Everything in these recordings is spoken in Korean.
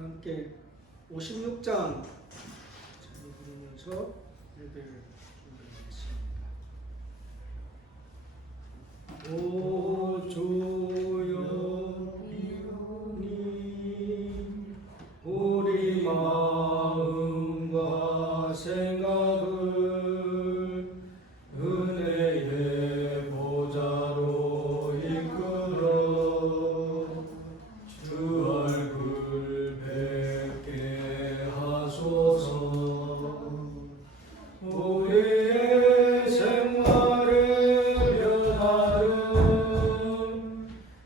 함께 56장 부르면서 예배를 준비하겠습니다. 오 주여 이오니 우리 마음과 생각을 은혜의 보좌로 이끌어 주 얼굴 뵙게 하소서. 우리의 생활의 변화를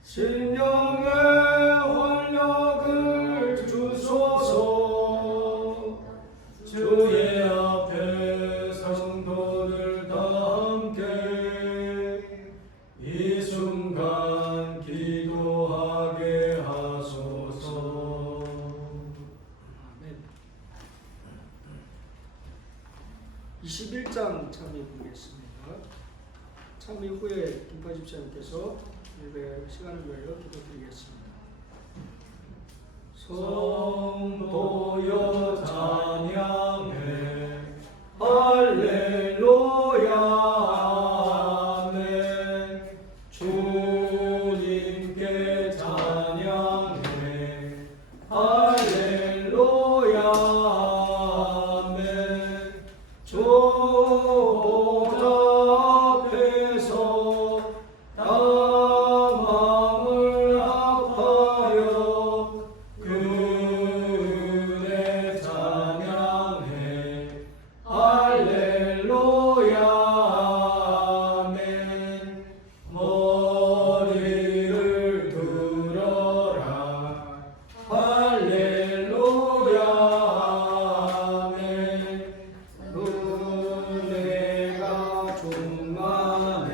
심령의 활력을 주소서. 주의 앞에 성도들 다 함께 이 순간 기도하게 하소서. 아멘. 21장 참여 보겠습니다. 참여 후에 김파 집사님께서 예배 시간을 위하여 기도드리겠습니다. 성도여 찬양해 할렐루야 아멘. 주님께 찬양해 할렐루야 아멘. 주 보좌 앞에서 다 마음을 합하여 그네 찬양해 할렐루야 아멘. 머리를 들어라 할렐루야 아멘. 은혜가 충만해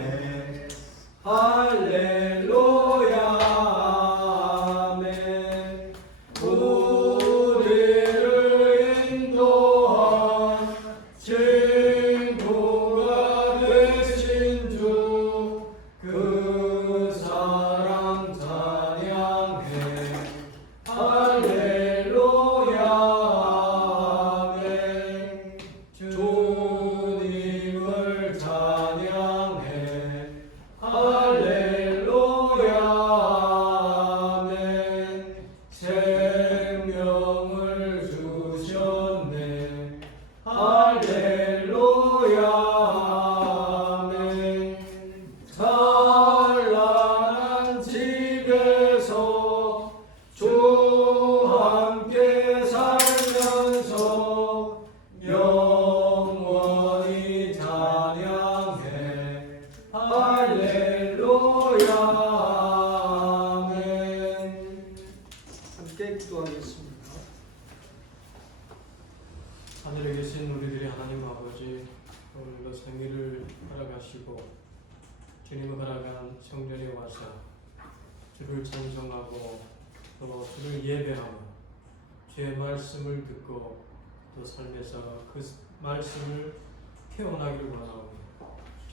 할렐루야 아멘. 우리를 인도한 친구가 되신 주 그 사랑 찬양해 할렐루야 아멘. 주님을 찬양해 할렐루야 아멘. 생명을 주셨네 할렐루야 아멘. 찬란한 집에서 주 함께 살면서 영원히 찬양해 할렐루야 아멘. 함께 기도하겠습니다. 하늘에 계신 우리들의 하나님 아버지, 오늘도 생일을 허락하시고 주님을 허락한 성전에 와서 주를 찬송하고 또 주를 예배하며 주의 말씀을 듣고 또 삶에서 그 말씀을 표현하기를 원하오니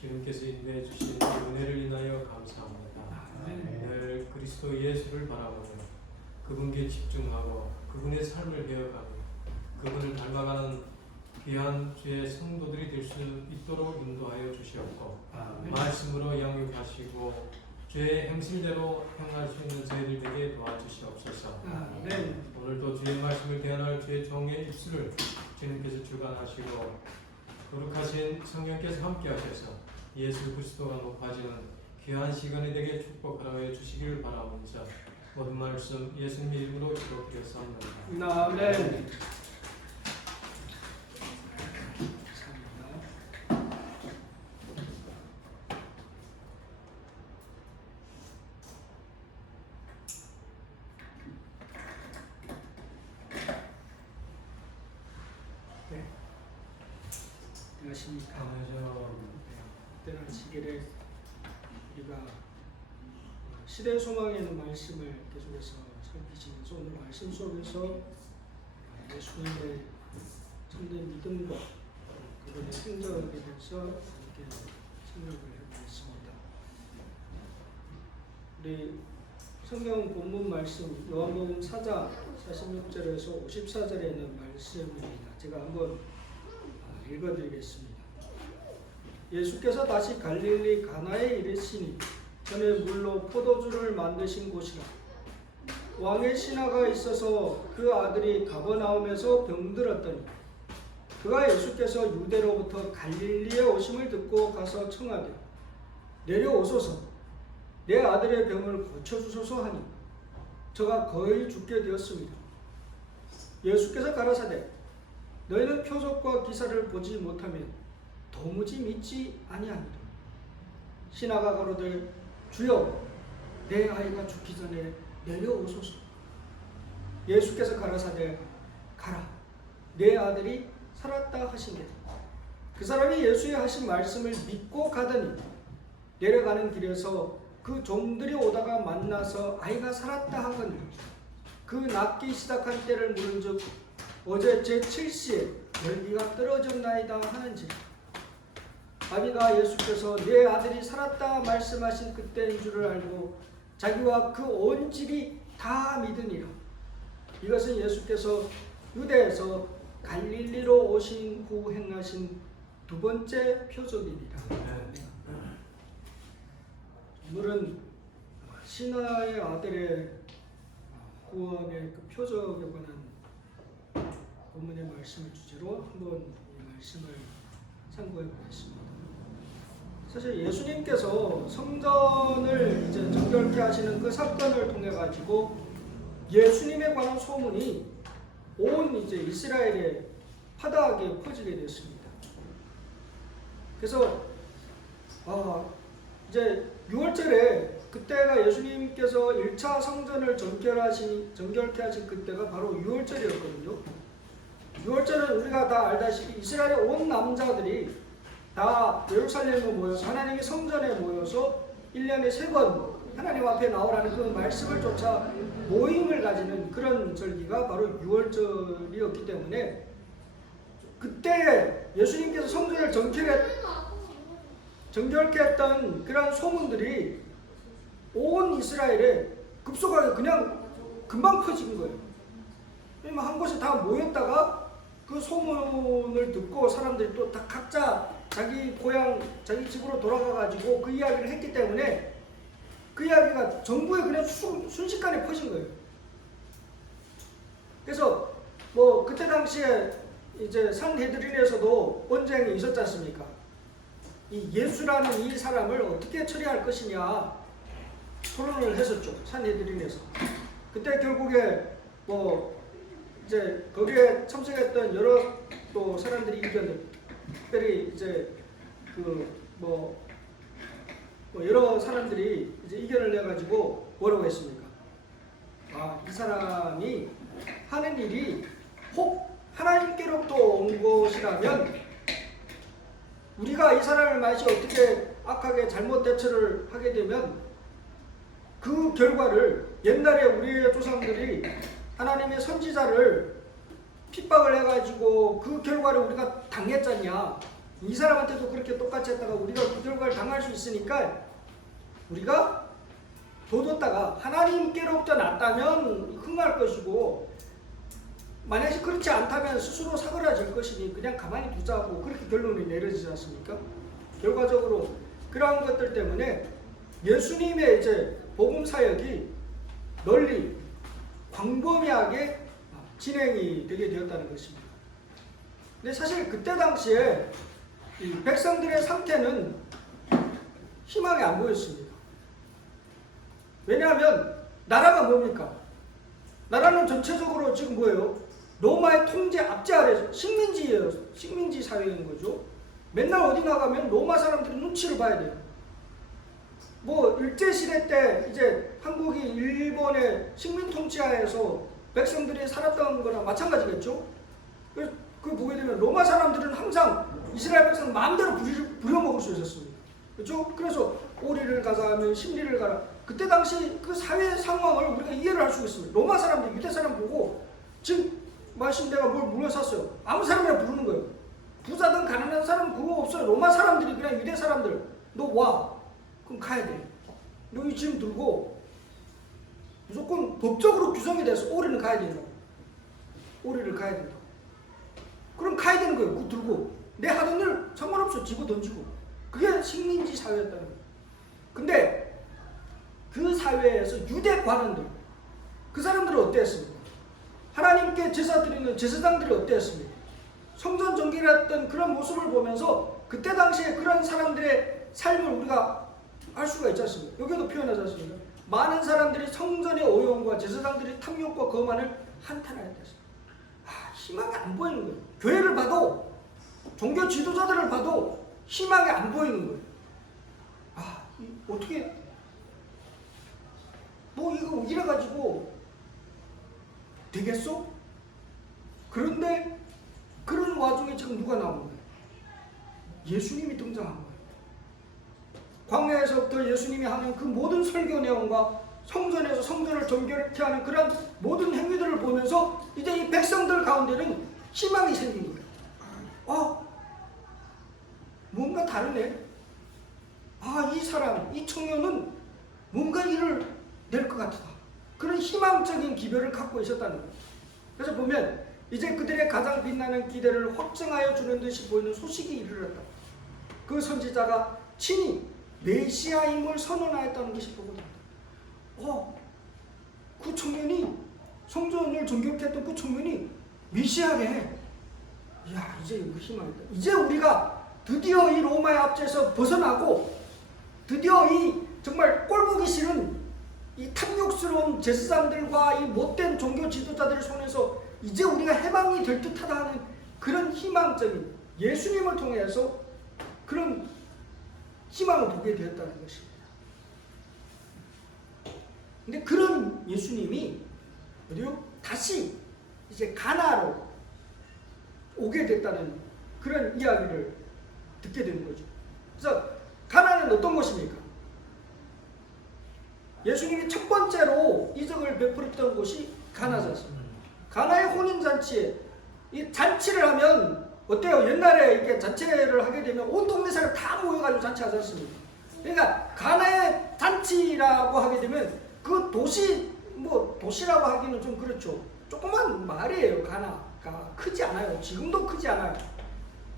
주님께서 인도해 주신 은혜를 인하여 감사합니다. 늘 그리스도 예수를 바라보며 그분께 집중하고 그분의 삶을 배워가며 그분을 닮아가는 귀한 주의 성도들이 될 수 있도록 인도하여 주시옵고 말씀으로 양육하시고 주의 행실대로 행할 수 있는 저희들 되게 도와주시옵소서. 오늘도 주의 말씀을 대언할 주의 종의 입술을 주님께서 주관하시고 거룩하신 성령께서 함께 하셔서 예수 그리스도가 높아지는 귀한 시간이 되게 축복하여 주시기를 바라면서 모든 말씀 예수님 이름으로 기도드렸사옵나이다. 아멘. 안녕하십니까. 때는 시기를 우리가 시대 소망에 있는 말씀을 계속해서 살피시면서 오늘 말씀 속에서 예수님의 참된 믿음과 그분의 생전에 대해서 함께 생각을 해보겠습니다. 우리 성경 본문 말씀 요한복음 4장 46절에서 54절에 있는 말씀입니다. 제가 한번 읽어드리겠습니다. 예수께서 다시 갈릴리 가나에 이르시니 전에 물로 포도주를 만드신 곳이라. 왕의 신하가 있어서 그 아들이 가버나움에서 병들었더니 그가 예수께서 유대로부터 갈릴리에 오심을 듣고 가서 청하되 내려오소서 내 아들의 병을 고쳐주소서 하니 저가 거의 죽게 되었습니다. 예수께서 가라사대 너희는 표적과 기사를 보지 못하면 도무지 믿지 아니하니라. 신하가 가로되 주여 내 아이가 죽기 전에 내려오소서. 예수께서 가라사대 가라 내 아들이 살았다 하시니라. 그 사람이 예수의 하신 말씀을 믿고 가더니 내려가는 길에서 그 종들이 오다가 만나서 아이가 살았다 하거늘 그 낫기 시작한 때를 물은즉 어제 제7시에 열기가 떨어졌나이다 하는지 아비가 예수께서 내 아들이 살았다 말씀하신 그때인 줄을 알고 자기와 그 온 집이 다 믿으니라. 이것은 예수께서 유대에서 갈릴리로 오신 후 행하신 두 번째 표적이니라. 오늘은 신하의 아들의 구원의 그 표적에 관한 본문의 말씀을 주제로 한번 이 말씀을 참고해 보겠습니다. 사실 예수님께서 성전을 이제 정결케 하시는 그 사건을 통해 가지고 예수님에 관한 소문이 온 이제 이스라엘에 파다하게 퍼지게 됐습니다. 그래서 이제 6월절에 그때가 예수님께서 1차 성전을 정결케 하신 그때가 바로 6월절이었거든요. 6월절은 우리가 다 알다시피 이스라엘의 온 남자들이 다 예루살렘에 모여서 하나님의 성전에 모여서 1년에 3번 하나님 앞에 나오라는 그 말씀을 쫓아 모임을 가지는 그런 절기가 바로 6월절이었기 때문에 그때 예수님께서 성전을 정결케 했던 그런 소문들이 온 이스라엘에 급속하게 그냥 금방 퍼진 거예요. 왜냐면 한 곳에 다 모였다가 그 소문을 듣고 사람들이 또 다 각자 자기 고향, 자기 집으로 돌아가가지고 그 이야기를 했기 때문에 그 이야기가 전부에 그냥 순식간에 퍼진 거예요. 그래서 뭐 그때 당시에 이제 산헤드린에서도 언쟁이 있었지 않습니까? 이 예수라는 이 사람을 어떻게 처리할 것이냐 토론을 했었죠. 산헤드린에서. 그때 결국에 뭐 이제 거기에 참석했던 여러 또 사람들이 의견을 특별히 이제 뭐 여러 사람들이 이제 의견을 내가지고 뭐라고 했습니까? 이 사람이 하는 일이 혹 하나님께로부터 온 것이라면 우리가 이 사람을 만약에 어떻게 악하게 잘못 대처를 하게 되면 그 결과를 옛날에 우리의 조상들이 하나님의 선지자를 핍박을 해가지고 그 결과를 우리가 당했잖냐. 이 사람한테도 그렇게 똑같이 했다가 우리가 그 결과를 당할 수 있으니까 우리가 둬뒀다가 하나님께로부터 났다면 흥할 것이고 만약에 그렇지 않다면 스스로 사그라질 것이니 그냥 가만히 두자고 그렇게 결론이 내려지지 않습니까? 결과적으로 그러한 것들 때문에 예수님의 이제 복음 사역이 널리 광범위하게 진행이 되게 되었다는 것입니다. 근데 사실 그때 당시에 이 백성들의 상태는 희망이 안 보였습니다. 왜냐하면 나라가 뭡니까? 나라는 전체적으로 지금 뭐예요? 로마의 통제 압제 아래 식민지예요. 식민지 사회인 거죠. 맨날 어디 나가면 로마 사람들이 눈치를 봐야 돼요. 뭐 일제시대 때 이제 한국이 일본의 식민 통치하에서 백성들이 살았던 거랑 마찬가지겠죠. 그 보게 되면 로마 사람들은 항상 이스라엘 백성 마음대로 부려먹을 수 있었습니다. 그렇죠? 그래서 오리를 가자 하면 심리를 가라. 그때 당시 그 사회 상황을 우리가 이해를 할 수 있습니다. 로마 사람들, 유대 사람 보고 지금 마침 내가 뭘 물어샀어요. 아무 사람이나 부르는 거예요. 부자든 가난한 사람은 그거 없어요. 로마 사람들이 그냥 유대 사람들 너 와. 그럼 가야 돼. 여기 짐 들고 무조건 법적으로 규정이 돼서 오리는 가야 된다. 오리를 가야 된다. 그럼 가야 되는 거예요. 그거 들고 내 하던 일 상관없어 집어 던지고. 그게 식민지 사회였다는 거예요. 근데 그 사회에서 유대 관원들 그 사람들은 어땠습니까? 하나님께 제사 드리는 제사장들이 어땠습니까? 성전 정결을 했던 그런 모습을 보면서 그때 당시에 그런 사람들의 삶을 우리가 알 수가 있지 않습니까? 여기도 표현하지 않습니까? 많은 사람들이 성전의 오용과 제사장들의 탐욕과 거만을 한탄하였다. 희망이 안 보이는 거예요. 교회를 봐도 종교 지도자들을 봐도 희망이 안 보이는 거예요. 어떻게 뭐 이거 이래가지고 되겠어? 그런데 그런 와중에 지금 누가 나오는 거예요? 예수님이 등장한 거예요. 광야에서부터 예수님이 하는 그 모든 설교 내용과 성전에서 성전을 정결케 하는 그런 모든 행위들을 보면서 이제 이 백성들 가운데는 희망이 생긴 거예요. 뭔가 다르네. 이 사람, 이 청년은 뭔가 일을 낼 것 같다. 그런 희망적인 기별을 갖고 있었다는 거예요. 그래서 보면 이제 그들의 가장 빛나는 기대를 확증하여 주는 듯이 보이는 소식이 이르렀다. 그 선지자가 친히 메시아임을 선언하였다는 것이 보고됩니다. 그 청년이 성전을 정결케 했던 그 청년이 메시아네. 이제 희망이다. 이제 우리가 드디어 이 로마의 압제에서 벗어나고 드디어 이 정말 꼴보기 싫은 이 탐욕스러운 제사장들과 이 못된 종교 지도자들 손에서 이제 우리가 해방이 될 듯하다 하는 그런 희망적인 예수님을 통해서 그런 희망을 보게 되었다는 것입니다. 근데 그런 예수님이 다시 이제 가나로 오게 됐다는 그런 이야기를 듣게 되는 거죠. 그래서 가나는 어떤 곳입니까? 예수님이 첫 번째로 이적을 베풀었던 곳이 가나였습니다. 가나의 혼인잔치에 이 잔치를 하면 어때요? 옛날에 이렇게 잔치를 하게 되면 온 동네 사람 다 모여가지고 잔치하지 않습니까? 그러니까 가나의 잔치라고 하게 되면 그 도시라고 하기는 좀 그렇죠. 조그만 마을이에요. 가나가 크지 않아요. 지금도 크지 않아요.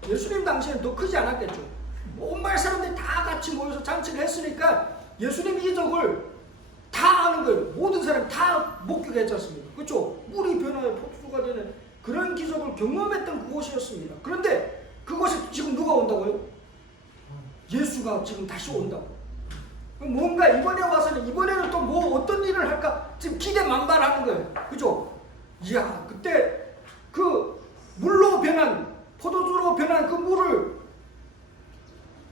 예수님 당시에는 더 크지 않았겠죠. 온 마을 사람들이 다 같이 모여서 잔치를 했으니까 예수님 이적을 다 아는 거예요. 모든 사람이 다 목격했지 않습니까? 그렇죠? 물이 변하여 포도주가 되는 그런 기적을 경험했던 그곳이었습니다. 그런데 그곳에 지금 누가 온다고요? 예수가 지금 다시 온다고. 뭔가 이번에 와서는 이번에는 또 뭐 어떤 일을 할까 지금 기대 만발하는 거예요. 그죠? 이야, 그때 그 물로 변한 포도주로 변한 그 물을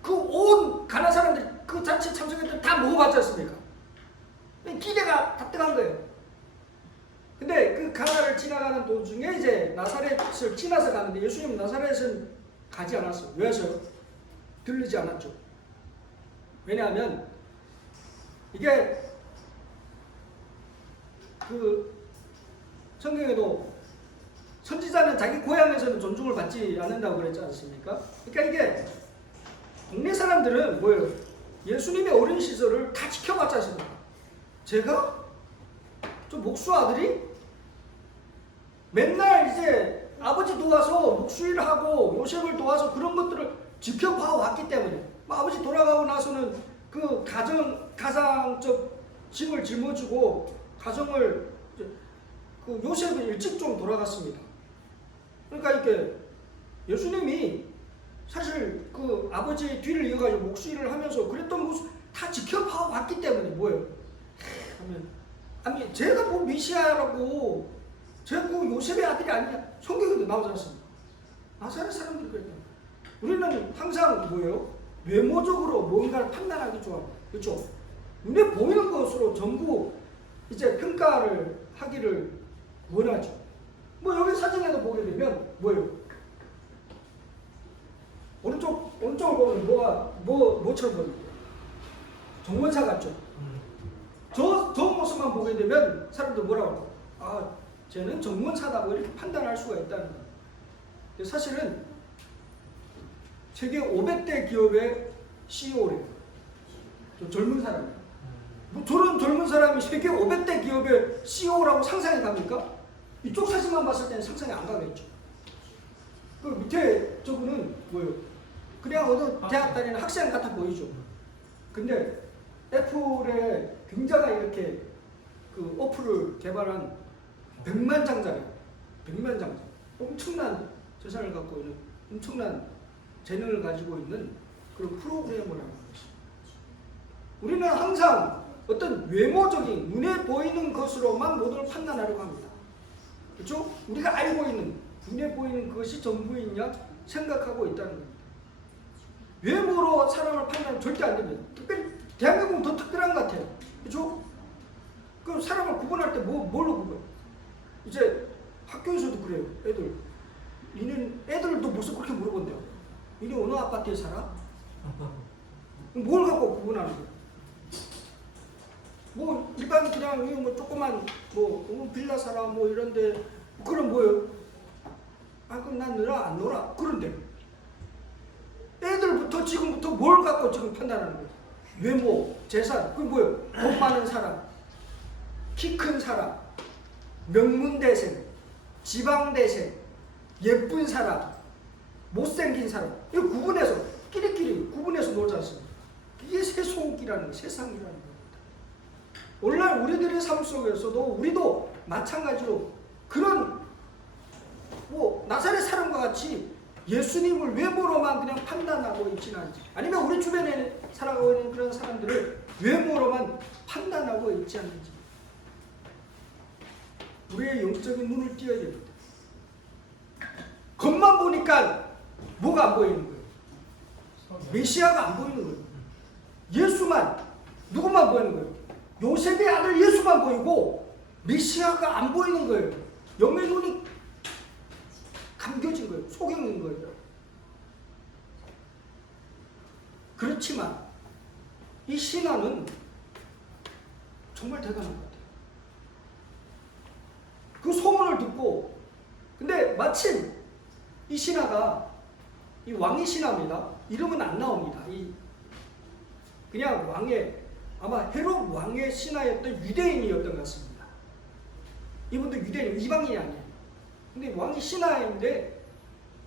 그 온 가나 사람들이 그 잔치 참석했던 다 먹어봤지 않습니까? 기대가 답답한 거예요. 근데 그 가나를 지나가는 도중에 이제 나사렛을 지나서 가는데 예수님은 나사렛은 가지 않았어요. 왜서요? 들리지 않았죠. 왜냐하면 이게 그 성경에도 선지자는 자기 고향에서는 존중을 받지 않는다고 그랬지 않습니까? 그러니까 이게 동네 사람들은 뭐예요? 예수님의 어린 시절을 다 지켜봤지 않습니까? 제가? 저 목수 아들이? 맨날 이제 아버지 도와서 목수일을 하고 요셉을 도와서 그런 것들을 지켜봐 왔기 때문에 아버지 돌아가고 나서는 그 가장적 짐을 짊어지고 가정을 그 요셉은 일찍 좀 돌아갔습니다. 그러니까 이렇게 예수님이 사실 그 아버지의 뒤를 이어가지고 목수일을 하면서 그랬던 모습 다 지켜봐 왔기 때문에 뭐예요? 아니 제가 뭐 메시아라고 제가 그 요셉의 아들이 아니냐 성경에도 나오지 않습니까? 나사렛 사람들이 그랬다. 우리는 항상 뭐예요? 외모적으로 뭔가를 판단하기 좋아합니다. 그렇죠? 눈에 보이는 것으로 전부 이제 평가를 하기를 원하죠. 뭐 여기 사진에도 보게 되면 뭐예요? 오른쪽을 보면 뭐처럼 보여요? 정원사 같죠? 저 모습만 보게 되면 사람들 뭐라고 하고 쟤는 정원사다고 이렇게 판단할 수가 있다는 거예요. 사실은 세계 500대 기업의 CEO래요. 저 젊은 사람이에요. 뭐 저런 젊은 사람이 사람이 세계 500대 기업의 CEO라고 상상이 갑니까? 이쪽 사진만 봤을 때는 상상이 안 가겠죠. 그 밑에 저분은 뭐예요? 그냥 어느 대학 다니는 학생 같아 보이죠. 근데 애플에 굉장히 이렇게 그 어플을 개발한 백만장자래요. 백만장자. 엄청난 재산을 갖고 있는, 엄청난 재능을 가지고 있는 그런 프로그래머라는 것입니다. 우리는 항상 어떤 외모적인 눈에 보이는 것으로만 모든 걸 판단하려고 합니다. 그렇죠? 우리가 알고 있는 눈에 보이는 그것이 전부이냐 생각하고 있다는 겁니다. 외모로 사람을 판단하면 절대 안 됩니다. 특별히 대한민국은 더 특별한 것 같아요. 그렇죠? 그 사람을 구분할 때 뭘로 구분? 이제 학교에서도 그래요. 애들도 벌써 그렇게 물어본대요. 니네 어느 아파트에 살아? 뭘 갖고 구분하는 거예요? 뭐 일반 그냥 뭐 조그만 뭐 빌라 살아 뭐 이런데 그럼 뭐예요? 아 그럼 난 너랑 안 놀아. 그런데 애들부터 지금부터 뭘 갖고 지금 판단하는 거예요? 외모, 재산, 그럼 뭐예요? 돈 많은 사람, 키 큰 사람, 명문대생, 지방대생, 예쁜 사람, 못생긴 사람 이거 구분해서 끼리끼리 구분해서 놀지 않습니까? 이게 세속이라는 거예요. 세상이라는 겁니다. 오늘날 우리들의 삶 속에서도 우리도 마찬가지로 그런 뭐 나사렛 사람과 같이 예수님을 외모로만 그냥 판단하고 있지는 않지. 아니면 우리 주변에 살아가고 있는 그런 사람들을 외모로만 판단하고 있지 않는지. 우리의 영적인 눈을 띄어야 됩니다. 겉만 보니까 뭐가 안 보이는 거예요? 메시아가 안 보이는 거예요. 예수만, 누구만 보이는 거예요? 요셉의 아들 예수만 보이고 메시아가 안 보이는 거예요. 영의 눈이 감겨진 거예요. 속여있는 거예요. 그렇지만 이 신화는 정말 대단한 것 같아요. 그 소문을 듣고 근데 마침 이 신화가 이 왕의 신화입니다. 이름은 안 나옵니다. 그냥 왕의 아마 헤롯 왕의 신하였던 유대인이었던 것 같습니다. 이분도 유대인, 이방인이 아니에요. 근데 왕이 신하인데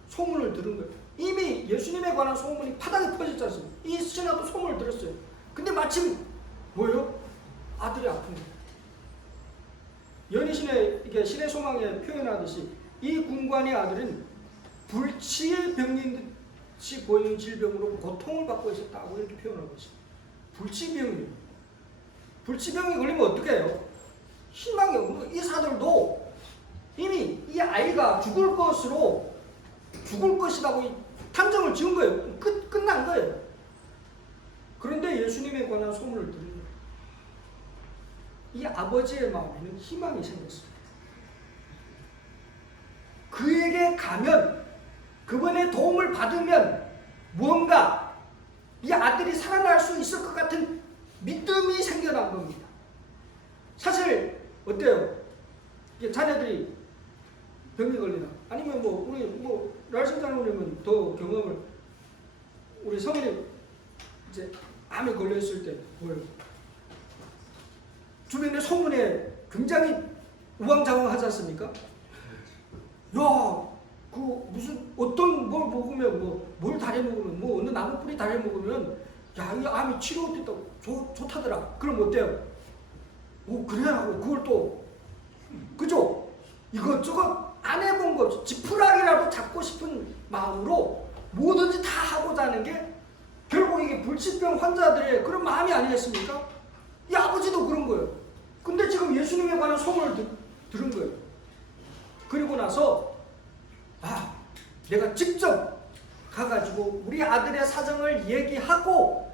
소문을 들은 거예요. 이미 예수님에 관한 소문이 파닥에 퍼졌지 않습니까? 이 신하도 소문을 들었어요. 근데 마침 뭐예요? 아들이 아픈 거예요. 연희신의 이게 신의 소망에 표현하듯이 이 군관의 아들은 불치의 병인 듯이 보이는 질병으로 고통을 받고 있었다고 이렇게 표현하고 있습니다. 불치병이에요. 불치병이 걸리면 어떻게 해요? 희망이 없는 의사들도 이미 이 아이가 죽을 것이라고 판정을 지은 거예요. 끝난 거예요. 그런데 예수님에 관한 소문을 들은 거예요. 이 아버지의 마음에는 희망이 생겼습니다. 그에게 가면 그분의 도움을 받으면 무언가 이 아들이 살아날 수 있을 것 같은 믿음이 생겨난 겁니다. 사실 어때요? 자녀들이 병이 걸리나 아니면 우리 랄성장로님은 더 경험을 우리 성인이 이제 암에 걸려 있을 때 뭐예요? 주변에 소문에 굉장히 우왕좌왕하지 않습니까? 야, 그 무슨 어떤 뭘 먹으면 뭘 달여 먹으면 어느 나무 뿌리 달여 먹으면 야, 이 암이 치료됐다고 좋다더라. 그럼 어때요? 오, 그래 하고 그걸 또 그죠? 이것저것 안 해본 거 지푸라기라도 잡고 싶은 마음으로 뭐든지 다 하고자 하는 게 결국 이게 불치병 환자들의 그런 마음이 아니겠습니까? 이 아버지도 그런 거예요. 근데 지금 예수님에 관한 소문을 들은 거예요. 그리고 나서 내가 직접 가가지고 우리 아들의 사정을 얘기하고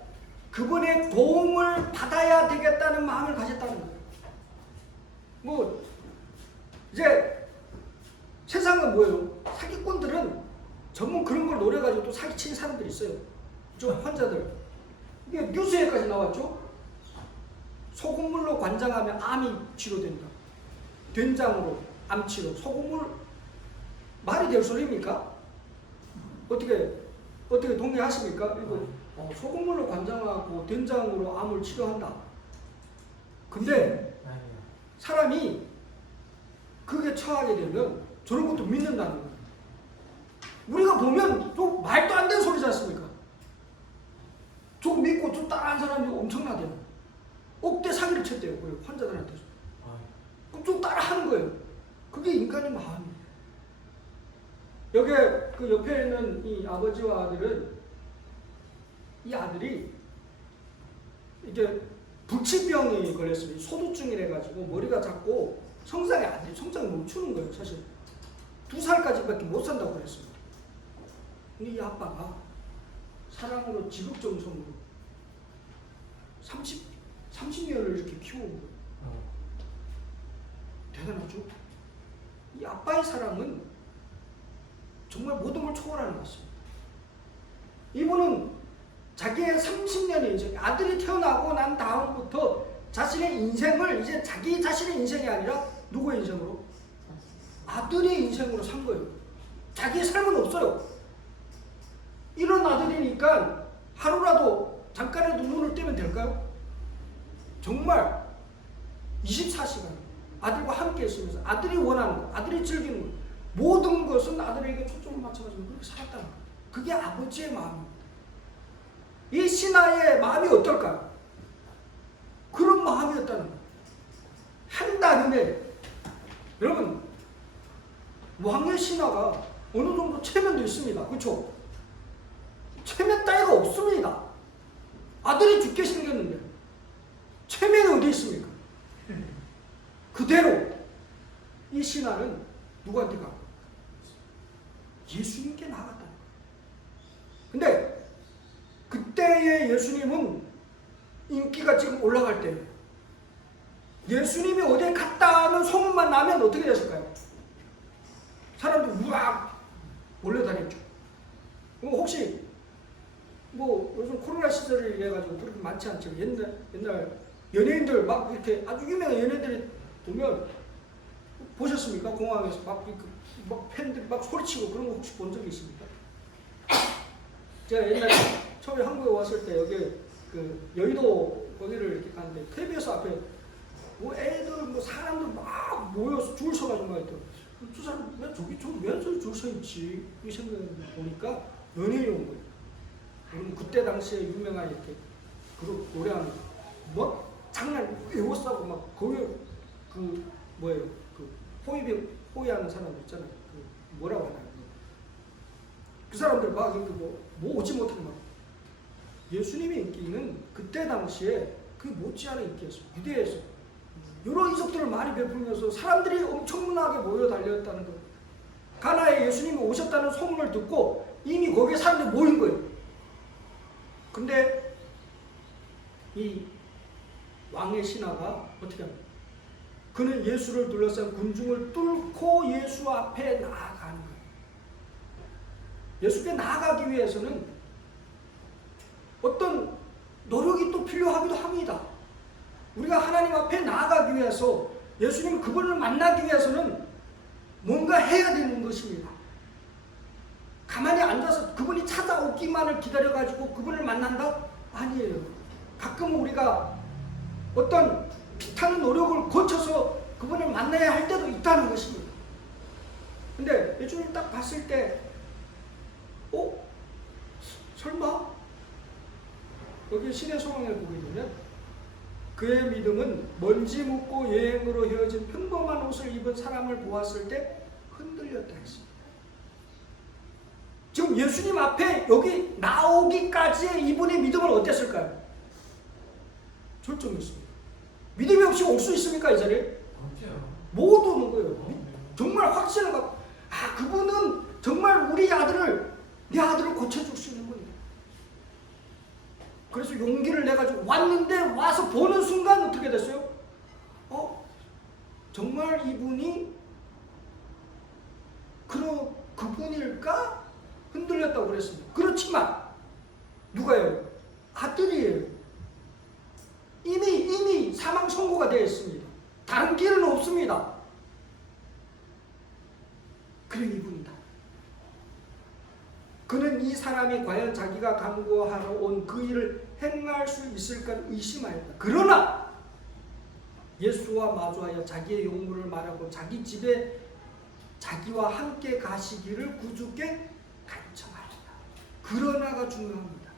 그분의 도움을 받아야 되겠다는 마음을 가졌다는 거예요. 이제 세상은 뭐예요? 사기꾼들은 전문 그런 걸 노려가지고 또 사기치는 사람들이 있어요. 저 환자들. 이게 뉴스에까지 나왔죠? 소금물로 관장하면 암이 치료된다. 된장으로 암치료. 소금물 말이 될 소리입니까? 어떻게 동의하십니까? 이거 소금물로 관장하고 된장으로 암을 치료한다. 근데 사람이 그게 처하게 되면 저런 것도 믿는다는 거예요. 우리가 보면 좀 말도 안 되는 소리지 않습니까? 좀 믿고 좀 따라한 사람이 엄청나대요. 억대 사기를 쳤대요. 그 환자들한테서. 그럼 좀 따라하는 거예요. 그게 인간의 마음이에요. 여기 그 옆에 있는 이 아버지와 아들은, 이 아들이 이게 불치병이 걸렸어요. 소두증이래 가지고 머리가 작고 성장이 안 돼요. 성장이 멈추는 거예요. 사실 2살까지밖에 못 산다고 그랬습니다. 근데 이 아빠가 사랑으로 지극정성으로 30년을 이렇게 키워온 거예요. 대단하죠? 이 아빠의 사랑은 정말 모든 걸 초월하는 것 같습니다. 이분은 자기의 30년이 이제 아들이 태어나고 난 다음부터 자신의 인생을 이제 자기 자신의 인생이 아니라 누구의 인생으로? 아들의 인생으로 산 거예요. 자기의 삶은 없어요. 이런 아들이니까 하루라도 잠깐이라도 눈을 떼면 될까요? 정말 24시간 아들과 함께 있으면서 아들이 원하는 것, 아들이 즐기는 것, 모든 것은 아들에게 초점을 맞춰가지고 그렇게 살았다는 거예요. 그게 아버지의 마음입니다. 이 신하의 마음이 어떨까요? 그런 마음이었다는 거예요. 한 달이내 여러분, 왕의 신하가 어느 정도 체면도 있습니다. 그렇죠? 체면 따위가 없습니다. 아들이 죽게 생겼는데 체면이 어디 있습니까? 그대로 이 신하는 누구한테 가고? 예수님께 나갔다. 근데 그때의 예수님은 인기가 지금 올라갈 때예요. 예수님이 어디에 갔다는 소문만 나면 어떻게 됐을까요? 사람들 우악 몰려다녔죠. 혹시 뭐 요즘 코로나 시절이래 가지고 그렇게 많지 않죠. 옛날 연예인들 막 이렇게 아주 유명한 연예인들이 보면 보셨습니까? 공항에서 막 팬들이 막 소리치고 그런 거 혹시 본 적이 있습니까? 제가 옛날에 처음에 한국에 왔을 때 여기 그 여의도 거기를 이렇게 가는데 KBS 앞에 뭐 애들 뭐 사람들 막 모여서 줄 서가지고 막 있더라고요. 저 사람 왜 줄 서 있지? 이 생각을 보니까 연예인이 온 거예요. 그럼 그때 당시에 유명한 이렇게 그룹 노래하는 뭐 장난 에워싸고 막 거기 그 뭐예요? 그 호위하는 사람들 있잖아요. 그 뭐라고 하나요? 그 사람들 막 이렇게 뭐 오지 못하는 막 예수님의 인기는 그때 당시에 그 못지않은 인기였어요. 유대에서 여러 이적들을 많이 베풀면서 사람들이 엄청나게 모여 달렸다는 거예요. 가나에 예수님이 오셨다는 소문을 듣고 이미 거기에 사람들이 모인 거예요. 근데 이 왕의 신하가 어떻게 합니까? 그는 예수를 둘러싼 군중을 뚫고 예수 앞에 나아가는 거예요. 예수께 나아가기 위해서는 어떤 노력이 또 필요하기도 합니다. 우리가 하나님 앞에 나아가기 위해서 예수님 그분을 만나기 위해서는 뭔가 해야 되는 것입니다. 가만히 앉아서 그분이 찾아오기만을 기다려가지고 그분을 만난다? 아니에요. 가끔 우리가 어떤 피타는 노력을 거쳐서 그분을 만나야 할 때도 있다는 것입니다. 근데 예수님 딱 봤을 때 설마? 여기 신의 소망을 보게 되면 그의 믿음은 먼지 묻고 여행으로 헤어진 평범한 옷을 입은 사람을 보았을 때 흔들렸다 했습니다. 지금 예수님 앞에 여기 나오기까지의 이분의 믿음은 어땠을까요? 절정했습니다. 믿음이 없이 올 수 있습니까? 이 자리에? 못 오는 거예요. 정말 확신을 갖고 그분은 정말 우리 아들을 내 아들을 고쳐줄 수 있는 분이에요. 그래서 용기를 내가지고 왔는데 와서 보는 순간 어떻게 됐어요? 정말 이분이 그분일까? 흔들렸다고 그랬습니다. 그렇지만 누가요? 아들이에요. 이미 사망 선고가 되어 있습니다. 다른 길은 없습니다. 그래 이분이다. 그는 이 사람이 과연 자기가 간구하러 온 그 일을 행할 수 있을까 의심하였다. 그러나 예수와 마주하여 자기의 용무를 말하고 자기 집에 자기와 함께 가시기를 구주께 간청하리라. 그러나가 중요합니다.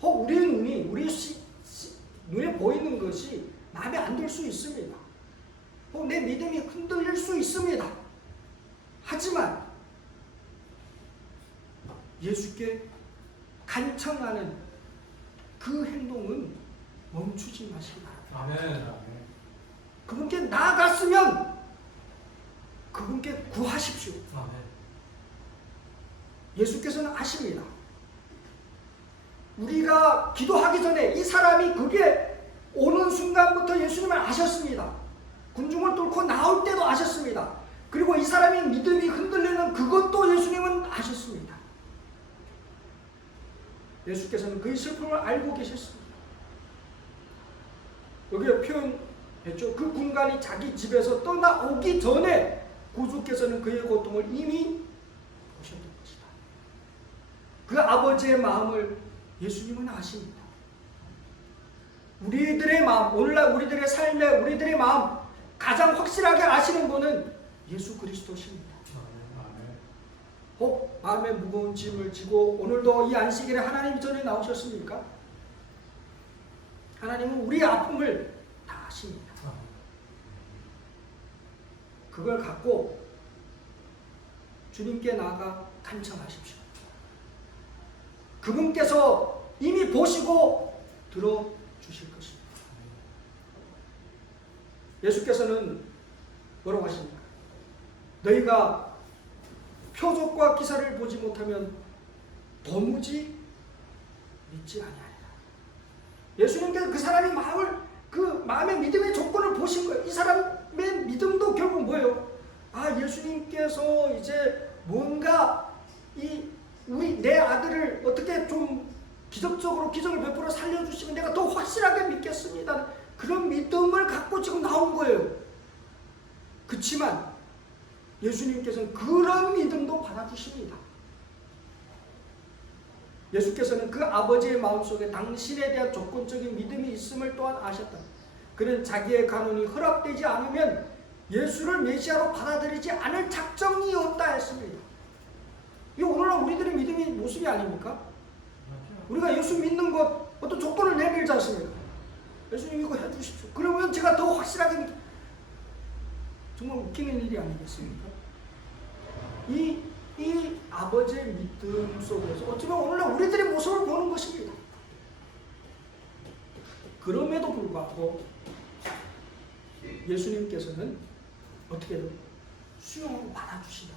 우리의 눈이 눈에 보이는 것이 마음에 안 들 수 있습니다. 내 믿음이 흔들릴 수 있습니다. 하지만 예수께 간청하는 그 행동은 멈추지 마시기 바랍니다. 아멘. 그분께 나아갔으면 그분께 구하십시오. 아멘. 예수께서는 아십니다. 우리가 기도하기 전에 이 사람이 그게 오는 순간부터 예수님을 아셨습니다. 군중을 뚫고 나올 때도 아셨습니다. 그리고 이 사람이 믿음이 흔들리는 그것도 예수님은 아셨습니다. 예수께서는 그의 슬픔을 알고 계셨습니다. 여기에 표현했죠. 그 군관이 자기 집에서 떠나오기 전에 구주께서는 그의 고통을 이미 보셨던 것이다. 그 아버지의 마음을 예수님은 아십니다. 우리들의 마음, 오늘날 우리들의 삶에 우리들의 마음 가장 확실하게 아시는 분은 예수 그리스도십니다. 혹 마음에 무거운 짐을 지고 오늘도 이 안식일에 하나님 전에 나오셨습니까? 하나님은 우리의 아픔을 다 아십니다. 그걸 갖고 주님께 나아가 간청하십시오. 그분께서 이미 보시고 들어주실 것입니다. 예수께서는 뭐라고 하십니까? 너희가 표적과 기사를 보지 못하면 도무지 믿지 아니하리라. 예수님께서 그 사람의 마음의 믿음의 조건을 보신 거예요. 이 사람의 믿음도 결국 뭐예요? 예수님께서 이제 뭔가 내 아들을 어떻게 좀 기적을 베풀어 살려주시면 내가 더 확실하게 믿겠습니다. 그런 믿음을 갖고 지금 나온 거예요. 그렇지만 예수님께서는 그런 믿음도 받아주십니다. 예수께서는 그 아버지의 마음속에 당신에 대한 조건적인 믿음이 있음을 또한 아셨다. 그는 자기의 간운이 허락되지 않으면 예수를 메시아로 받아들이지 않을 작정이었다 했습니다. 이 오늘날 우리들의 믿음의 모습이 아닙니까? 우리가 예수 믿는 것 어떤 조건을 내밀지 않습니까? 예수님 이거 해주십시오. 그러면 제가 더 확실하게 정말 웃기는 일이 아니겠습니까? 이 아버지의 믿음 속에서 어쩌면 오늘날 우리들의 모습을 보는 것입니다. 그럼에도 불구하고 예수님께서는 어떻게 해요? 수용하고 받아주신다.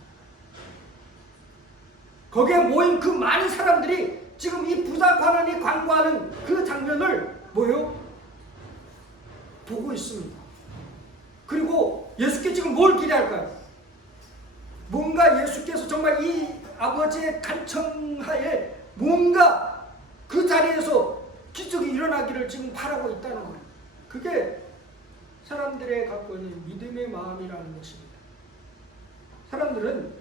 거기에 모인 그 많은 사람들이 지금 이 부자 관원이 관고하는 그 장면을 보고 있습니다. 그리고 예수께 지금 뭘 기대할까요? 뭔가 예수께서 정말 이 아버지의 간청하에 뭔가 그 자리에서 기적이 일어나기를 지금 바라고 있다는 거예요. 그게 사람들의 갖고 있는 믿음의 마음이라는 것입니다. 사람들은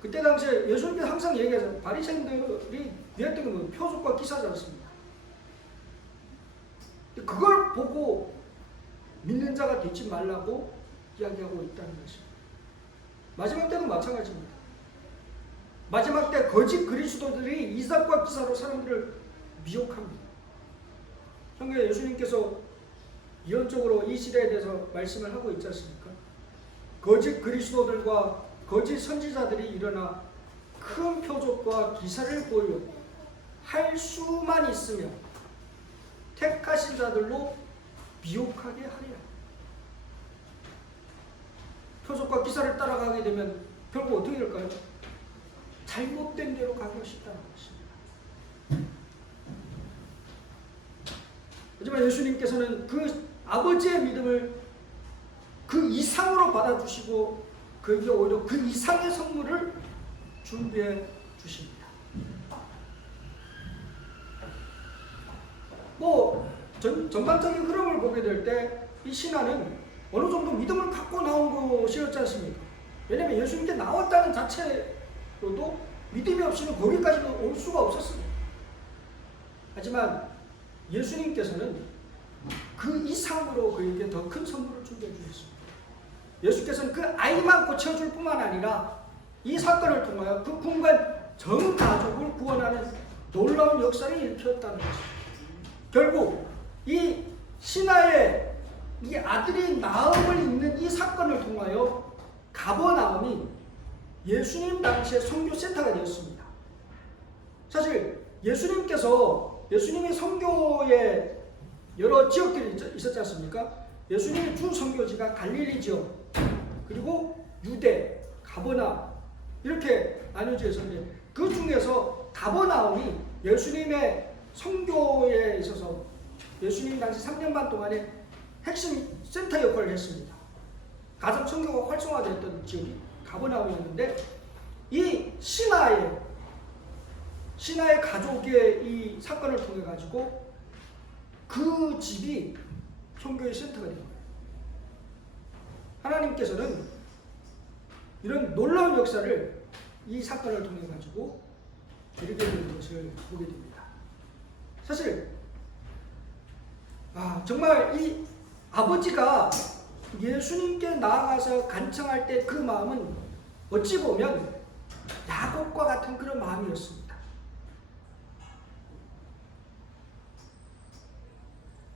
그때 당시에 예수님께서 항상 얘기하죠. 바리새인들이 구했던 게 뭐 표적과 기사지 않습니다. 그걸 보고 믿는 자가 되지 말라고 이야기하고 있다는 것입니다. 마지막 때도 마찬가지입니다. 마지막 때 거짓 그리스도들이 이삭과 기사로 사람들을 미혹합니다. 성경에 예수님께서 이론적으로 이 시대에 대해서 말씀을 하고 있지 않습니까? 거짓 그리스도들과 거짓 선지자들이 일어나 큰 표적과 기사를 보여 할 수만 있으면 택하신 자들로 미혹하게 하리라. 표적과 기사를 따라가게 되면 결국 어떻게 될까요? 잘못된 대로 가고 싶다는 것입니다. 하지만 예수님께서는 그 아버지의 믿음을 그 이상으로 받아주시고 그에게 오히려 그 이상의 선물을 준비해 주십니다. 전반적인 흐름을 보게 될 때 이 신화는 어느 정도 믿음을 갖고 나온 것이었지 않습니까? 왜냐하면 예수님께 나왔다는 자체로도 믿음이 없이는 거기까지 올 수가 없었습니다. 하지만 예수님께서는 그 이상으로 그에게 더 큰 선물을 준비해 주셨습니다. 예수께서는 그 아이만 고쳐줄 뿐만 아니라 이 사건을 통하여 그 군관 전 가족을 구원하는 놀라운 역사를 일으켰다는 것입니다. 결국 이 신하의 이 아들이 나음을 잇는 이 사건을 통하여 가버나움이 예수님 당시의 선교센터가 되었습니다. 사실 예수님의 선교에 여러 지역들이 있었지 않습니까? 예수님의 주 선교지가 갈릴리 지역, 그리고 유대, 가버나움 이렇게 나뉘어져 있었는데 그 중에서 가버나움이 예수님의 선교에 있어서 예수님 당시 3년 반 동안에 핵심 센터 역할을 했습니다. 가장 선교가 활성화되었던 지역이 가버나움이었는데 이 신하의 가족의 이 사건을 통해 가지고 그 집이 선교의 센터가 된 거예요. 하나님께서는 이런 놀라운 역사를 이 사건을 통해 가지고 이루게 되는 것을 보게 됩니다. 사실 정말 이 아버지가 예수님께 나아가서 간청할 때 그 마음은 어찌 보면 야곱과 같은 그런 마음이었습니다.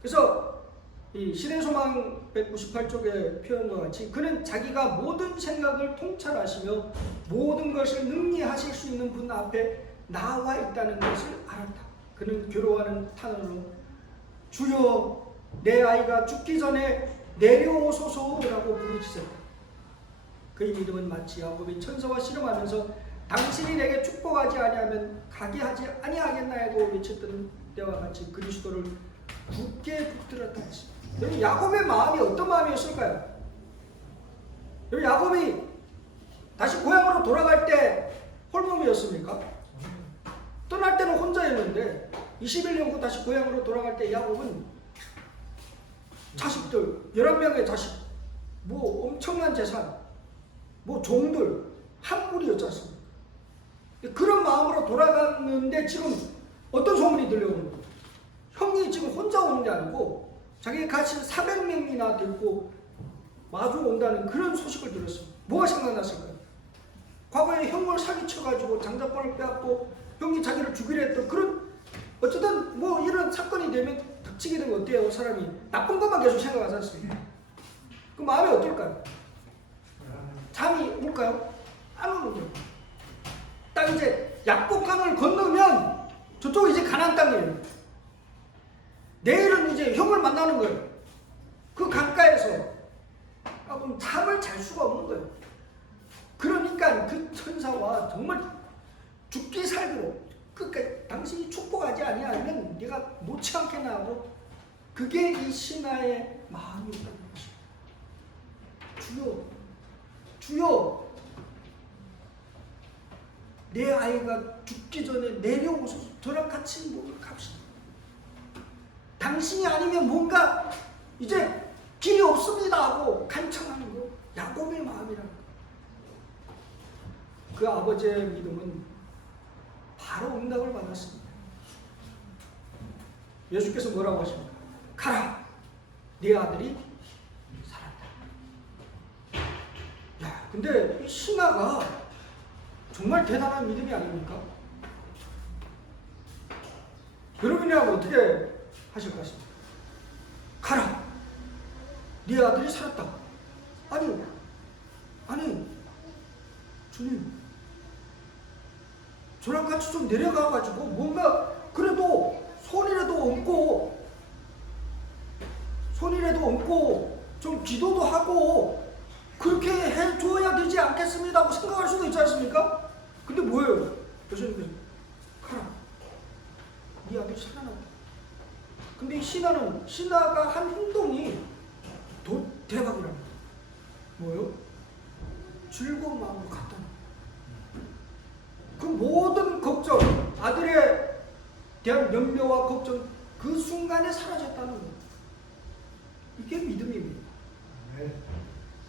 그래서 이 신의 소망 198쪽의 표현과 같이 그는 자기가 모든 생각을 통찰하시며 모든 것을 능히하실 수 있는 분 앞에 나와 있다는 것을 알았다. 그는 괴로워하는 탄원으로 주여 내 아이가 죽기 전에 내려오소서라고 부르짖었다. 그의 믿음은 마치 야곱이 천사와 씨름하면서 당신이 내게 축복하지 아니하면 가게 하지 아니하겠나이고 외쳤던 때와 같이 그리스도를 굳게 붙들었다 했습니다. 여러분 야곱의 마음이 어떤 마음이었을까요? 여러분 야곱이 다시 고향으로 돌아갈 때 홀몸이었습니까? 떠날 때는 혼자였는데 21년 후 다시 고향으로 돌아갈 때 야곱은 자식들 11명의 자식 뭐 엄청난 재산 뭐 종들 한 무리였지 않습니까? 그런 마음으로 돌아갔는데 지금 어떤 소문이 들려오는 거예요? 형이 지금 혼자 오는 게 아니고 자기 같이 400명이나 들고 마주 온다는 그런 소식을 들었습니다. 뭐가 생각났을까요? 과거에 형을 사기쳐가지고 장자권을 빼앗고 형이 자기를 죽이려 했던 그런 어쨌든 뭐 이런 사건이 되면 닥치게 되면 어때요? 사람이 나쁜 것만 계속 생각하지 않습니까? 그 마음이 어떨까요? 잠이 올까요? 안 오는 거예요. 딱 이제 약복강을 건너면 저쪽 이제 가나안 땅이에요. 내일은 이제 형을 만나는 거예요. 그 강가에서 그럼 잠을 잘 수가 없는 거예요. 그러니까 그 천사와 정말 죽기 살기로 그러니까 당신이 축복하지 아니하면 네가 놓지 않겠나 하고 그게 이 신하의 마음이었다는 것입니다. 주여 내 아이가 죽기 전에 내려오소서. 저랑 같이 목을 갑시다. 당신이 아니면 뭔가 이제 길이 없습니다 하고 간청하는 거 야곱의 마음이라는 거. 그 아버지의 믿음은 바로 응답을 받았습니다. 예수께서 뭐라고 하십니까? 가라, 네 아들이 살았다. 야, 근데 이 신하가 정말 대단한 믿음이 아닙니까? 여러분이라면 어떻게 하실 것 같습니까? 가라, 네 아들이 살았다. 아니 주님 저랑 같이 좀 내려가가지고 뭔가 그래도 손이라도 얹고 좀 기도도 하고 그렇게 해줘야 되지 않겠습니다 하고 생각할 수도 있지 않습니까? 근데 뭐예요? 예수님께서 가라, 네 아들이 살아났다. 근데 이 신하가 한 행동이 더 대박이랍니다. 뭐예요? 즐거운 마음으로 갔다. 그 모든 걱정, 아들에 대한 염려와 걱정 그 순간에 사라졌다는 거예요. 이게 믿음입니다.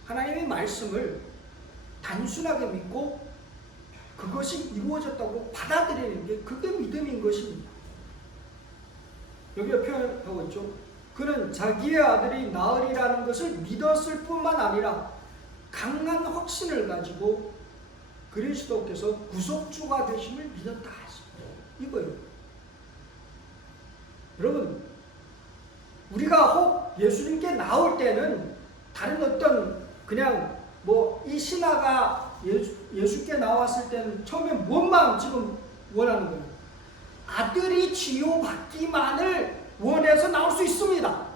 하나님의 말씀을 단순하게 믿고 그것이 이루어졌다고 받아들이는 게 그게 믿음인 것입니다. 여기에 표현하고 있죠. 그는 자기의 아들이 나으리라는 것을 믿었을 뿐만 아니라 강한 확신을 가지고 그리스도께서 구속주가 되심을 믿었다 했습니다. 이거예요. 여러분, 우리가 혹 예수님께 나올 때는 다른 어떤 그냥 뭐 이 신하가 예수께 나왔을 때는 처음에 뭔 마음 지금 원하는 거예요? 아들이 치유받기만을 원해서 나올 수 있습니다.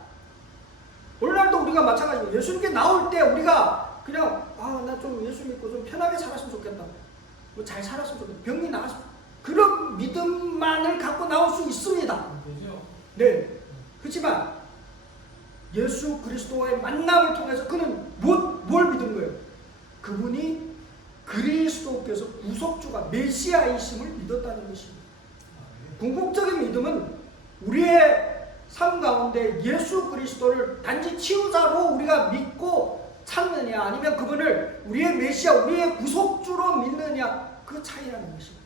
오늘날도 우리가 마찬가지로 예수님께 나올 때 우리가 그냥 나 좀 예수 믿고 좀 편하게 살았으면 좋겠다. 뭐 잘 살았으면 좋겠다. 병이 나았으면 그런 믿음만을 갖고 나올 수 있습니다. 네. 그렇지만 예수 그리스도와의 만남을 통해서 그는 뭘 믿은 거예요? 그분이 그리스도께서 구속주가 메시아이심을 믿었다는 것입니다. 궁극적인 믿음은 우리의 삶 가운데 예수 그리스도를 단지 치유자로 우리가 믿고 찾느냐 아니면 그분을 우리의 메시아, 우리의 구속주로 믿느냐 그 차이라는 것입니다.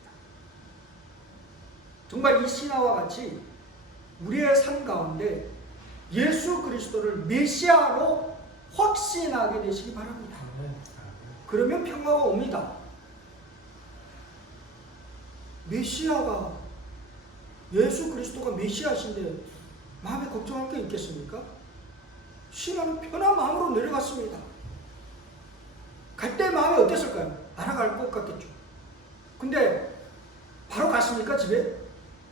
정말 이 신화와 같이 우리의 삶 가운데 예수 그리스도를 메시아로 확신하게 되시기 바랍니다. 그러면 평화가 옵니다. 메시아가 예수 그리스도가 메시아신데 마음에 걱정할 게 있겠습니까? 신하는 편한 마음으로 내려갔습니다. 갈 때 마음이 어땠을까요? 날아갈 것 같겠죠. 근데 바로 갔습니까 집에?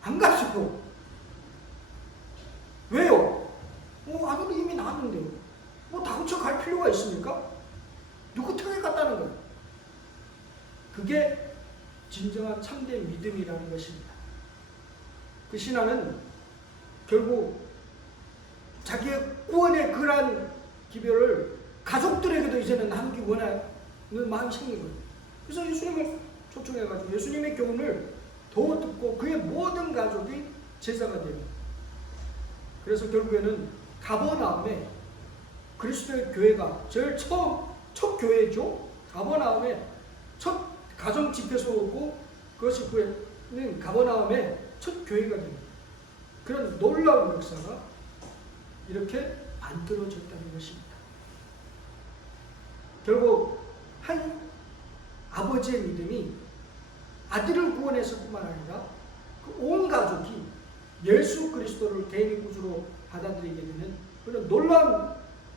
안 갔어요. 왜요? 아들이 이미 나왔는데 뭐 다그쳐 갈 필요가 있습니까? 누구 턱에 갔다는 거예요. 그게 진정한 참된 믿음이라는 것입니다. 그 신하는 결국 자기의 구원의 그러한 기별을 가족들에게도 이제는 나누기 원하는 마음이 생긴 거예요. 그래서 예수님을 초청해가지고 예수님의 교훈을 더 듣고 그의 모든 가족이 제자가 됩니다. 그래서 결국에는 가버나움에 그리스도의 교회가 제일 첫 교회죠. 가버나움에 첫 가정 집회소였고 그것이 교회는 가버나움에 첫 교회가 됩니다. 그런 놀라운 역사가 이렇게 만들어졌다는 것입니다. 결국 한 아버지의 믿음이 아들을 구원했을 뿐만 아니라 그 온 가족이 예수 그리스도를 개인의 구주로 받아들이게 되는 그런 놀라운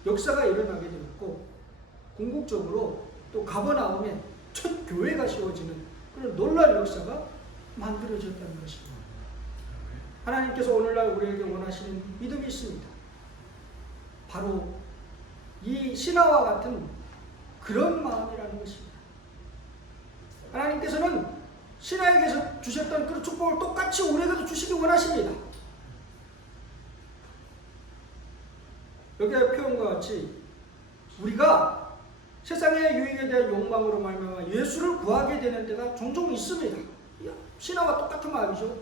역사가 일어나게 되었고 궁극적으로 또 가버나움에 첫 교회가 세워지는 그런 놀라운 역사가 만들어졌다는 것입니다. 하나님께서 오늘날 우리에게 원하시는 믿음이 있습니다. 바로 이 신하와 같은 그런 마음이라는 것입니다. 하나님께서는 신하에게서 주셨던 그 축복을 똑같이 우리에게도 주시기 원하십니다. 여기에 표현과 같이 우리가 세상의 유익에 대한 욕망으로 말미암아 예수를 구하게 되는 때가 종종 있습니다. 신하와 똑같은 마음이죠.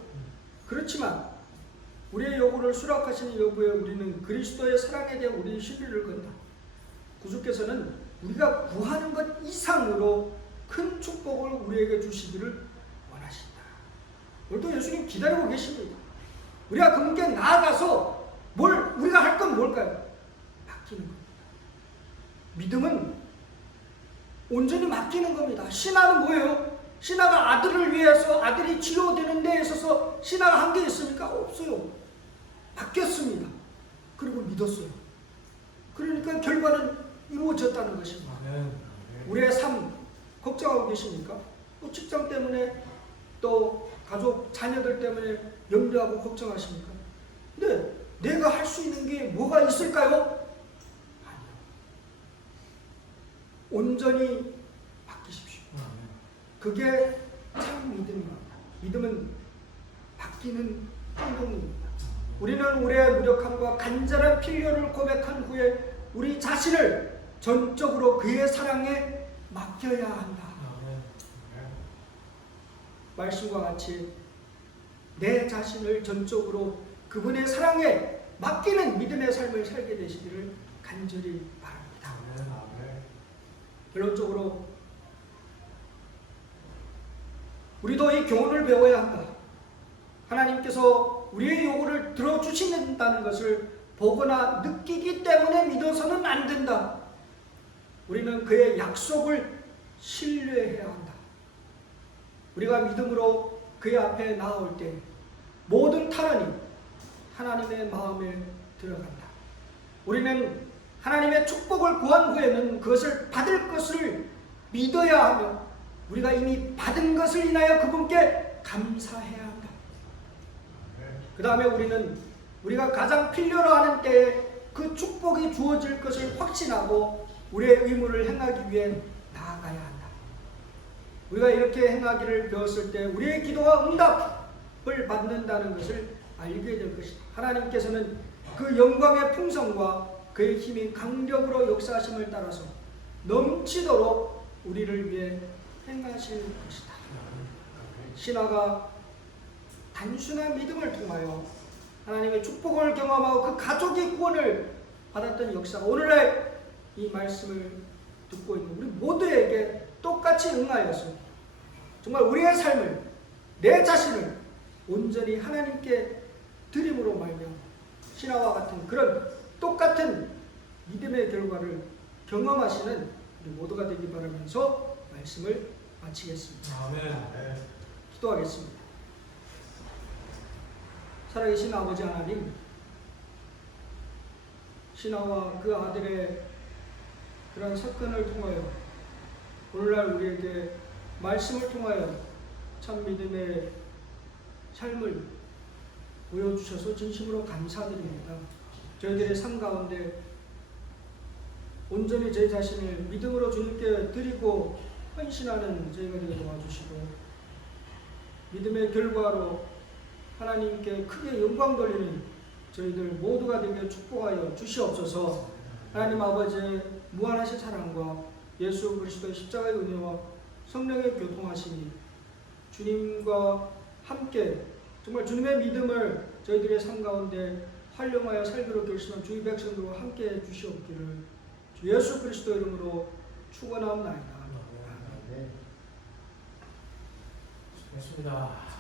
그렇지만 우리의 요구를 수락하시는 여부에 우리는 그리스도의 사랑에 대한 우리의 신뢰를 건다. 구주께서는 우리가 구하는 것 이상으로 큰 축복을 우리에게 주시기를 원하신다. 오늘도 예수님 기다리고 계십니다. 우리가 그분께 나아가서 우리가 할 건 뭘까요? 맡기는 겁니다. 믿음은 온전히 맡기는 겁니다. 신하는 뭐예요? 신하가 아들을 위해서 아들이 치료되는 데에 있어서 신하가 한 게 있습니까? 없어요. 맡겼습니다. 그리고 믿었어요. 그러니까 결과는 이루어졌다는 것입니다. 우리의 삶 걱정하고 계십니까? 또 직장 때문에 또 가족 자녀들 때문에 염려하고 걱정하십니까? 근데 내가 할 수 있는 게 뭐가 있을까요? 아니요. 온전히 맡기십시오. 그게 참 믿음입니다. 믿음은 맡기는 행동입니다. 우리는 우리의 무력함과 간절한 필요를 고백한 후에 우리 자신을 전적으로 그의 사랑에 맡겨야 한다. 말씀과 같이 내 자신을 전적으로 그분의 사랑에 맡기는 믿음의 삶을 살게 되시기를 간절히 바랍니다. 결론적으로 우리도 이 교훈을 배워야 한다. 하나님께서 우리의 요구를 들어주신다는 것을 보거나 느끼기 때문에 믿어서는 안 된다. 우리는 그의 약속을 신뢰해야 한다. 우리가 믿음으로 그의 앞에 나올 때 모든 탄원이 하나님의 마음에 들어간다. 우리는 하나님의 축복을 구한 후에는 그것을 받을 것을 믿어야 하며 우리가 이미 받은 것을 인하여 그분께 감사해야 한다. 그 다음에 우리는 우리가 가장 필요로 하는 때에 그 축복이 주어질 것을 확신하고 우리의 의무를 행하기 위해 나아가야 한다. 우리가 이렇게 행하기를 배웠을 때 우리의 기도가 응답을 받는다는 것을 알게 될 것이다. 하나님께서는 그 영광의 풍성과 그의 힘이 강력으로 역사하심을 따라서 넘치도록 우리를 위해 행하실 것이다. 신하가 단순한 믿음을 통하여 하나님의 축복을 경험하고 그 가족의 구원을 받았던 역사가 오늘날 이 말씀을 듣고 있는 우리 모두에게 똑같이 응하여서 정말 우리의 삶을 내 자신을 온전히 하나님께 드림으로 말미암아 신하와 같은 그런 똑같은 믿음의 결과를 경험하시는 우리 모두가 되기 바라면서 말씀을 마치겠습니다. 아멘. 기도하겠습니다. 살아계신 아버지 하나님, 신하와 그 아들의 그런 사건을 통하여 오늘날 우리에게 말씀을 통하여 참 믿음의 삶을 보여주셔서 진심으로 감사드립니다. 저희들의 삶 가운데 온전히 제 자신을 믿음으로 주님께 드리고 헌신하는 저희가 되게 도와주시고 믿음의 결과로 하나님께 크게 영광 돌리는 저희들 모두가 되게 축복하여 주시옵소서. 하나님 아버지의 무한하신 사랑과 예수 그리스도의 십자가의 은혜와 성령의 교통하심이 주님과 함께 정말 주님의 믿음을 저희들의 삶 가운데 활용하여 살기로 결심한 주의 백성들과 함께 해주시옵기를 주 예수 그리스도 이름으로 축원하옵나이다. 수고했습니다.